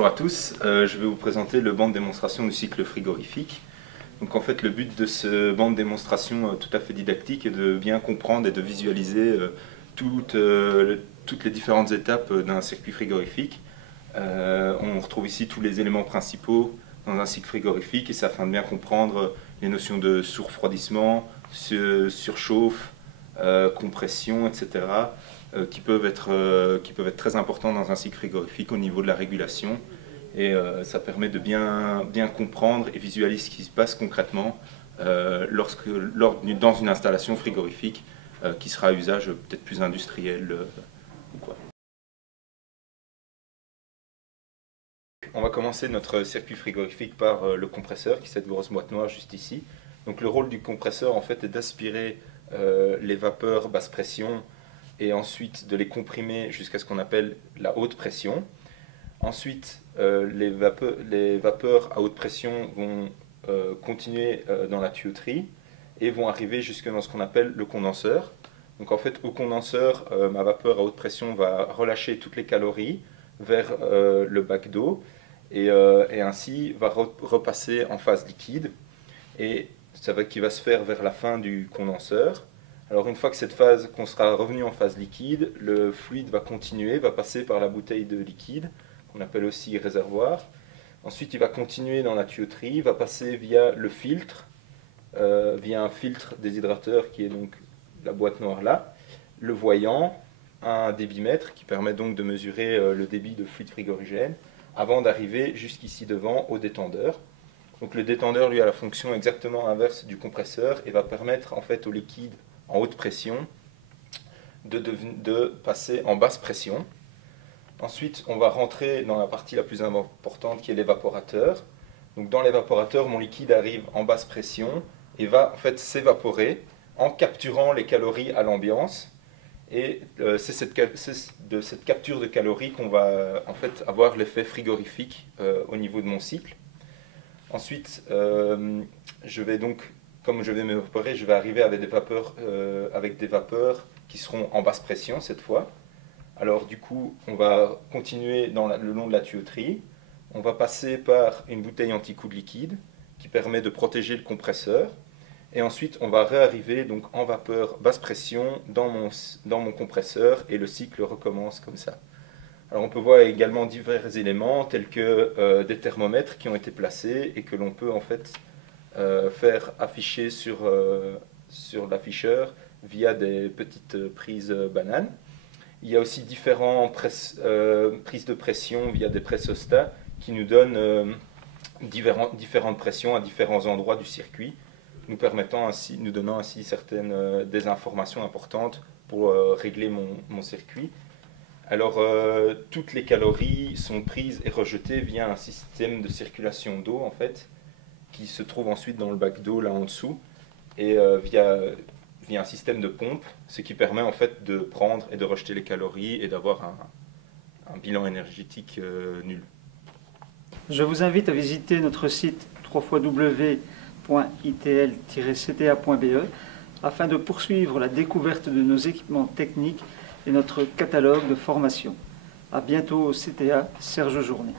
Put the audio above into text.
Bonjour à tous, je vais vous présenter le banc de démonstration du cycle frigorifique. Donc en fait le but de ce banc de démonstration tout à fait didactique est de bien comprendre et de visualiser toutes les différentes étapes d'un circuit frigorifique. On retrouve ici tous les éléments principaux dans un cycle frigorifique et ça afin de bien comprendre les notions de surrefroidissement, surchauffe, compression, etc. Qui peuvent être très importants dans un cycle frigorifique au niveau de la régulation. Et ça permet de bien comprendre et visualiser ce qui se passe concrètement dans une installation frigorifique qui sera à usage peut-être plus industriel ou quoi. On va commencer notre circuit frigorifique par le compresseur, qui est cette grosse boîte noire juste ici. Donc le rôle du compresseur en fait est d'aspirer les vapeurs basse pression et ensuite de les comprimer jusqu'à ce qu'on appelle la haute pression. Ensuite, les vapeurs à haute pression vont continuer dans la tuyauterie et vont arriver jusque dans ce qu'on appelle le condenseur. Donc en fait, au condenseur, ma vapeur à haute pression va relâcher toutes les calories vers le bac d'eau et ainsi va repasser en phase liquide. Et ça qui va se faire vers la fin du condenseur. Alors une fois que qu'on sera revenu en phase liquide, le fluide va continuer, va passer par la bouteille de liquide, qu'on appelle aussi réservoir. Ensuite, il va continuer dans la tuyauterie, va passer via le filtre, via un filtre déshydrateur qui est donc la boîte noire là, le voyant, un débitmètre qui permet donc de mesurer le débit de fluide frigorigène, avant d'arriver jusqu'ici devant au détendeur. Donc le détendeur, lui, a la fonction exactement inverse du compresseur et va permettre en fait au liquide en haute pression de passer en basse pression. Ensuite, on va rentrer dans la partie la plus importante qui est l'évaporateur. Donc dans l'évaporateur, mon liquide arrive en basse pression et va en fait s'évaporer en capturant les calories à l'ambiance. Et c'est de cette capture de calories qu'on va en fait avoir l'effet frigorifique au niveau de mon cycle. Ensuite, je vais donc, comme je vais m'évaporer, je vais arriver avec des vapeurs qui seront en basse pression cette fois. Alors du coup, on va continuer le long de la tuyauterie. On va passer par une bouteille anti-coup de liquide qui permet de protéger le compresseur. Et ensuite, on va réarriver donc en vapeur basse pression dans mon compresseur et le cycle recommence comme ça. Alors on peut voir également divers éléments tels que des thermomètres qui ont été placés et que l'on peut en fait faire afficher sur l'afficheur via des petites prises bananes. Il y a aussi différentes prises de pression via des pressostats qui nous donnent différentes pressions à différents endroits du circuit, nous donnant ainsi des informations importantes pour régler mon circuit. Alors, toutes les calories sont prises et rejetées via un système de circulation d'eau, en fait, qui se trouve ensuite dans le bac d'eau, là en dessous, et via un système de pompe, ce qui permet en fait de prendre et de rejeter les calories et d'avoir un bilan énergétique nul. Je vous invite à visiter notre site www.itl-cta.be afin de poursuivre la découverte de nos équipements techniques et notre catalogue de formation. À bientôt au CTA, Serge Journet.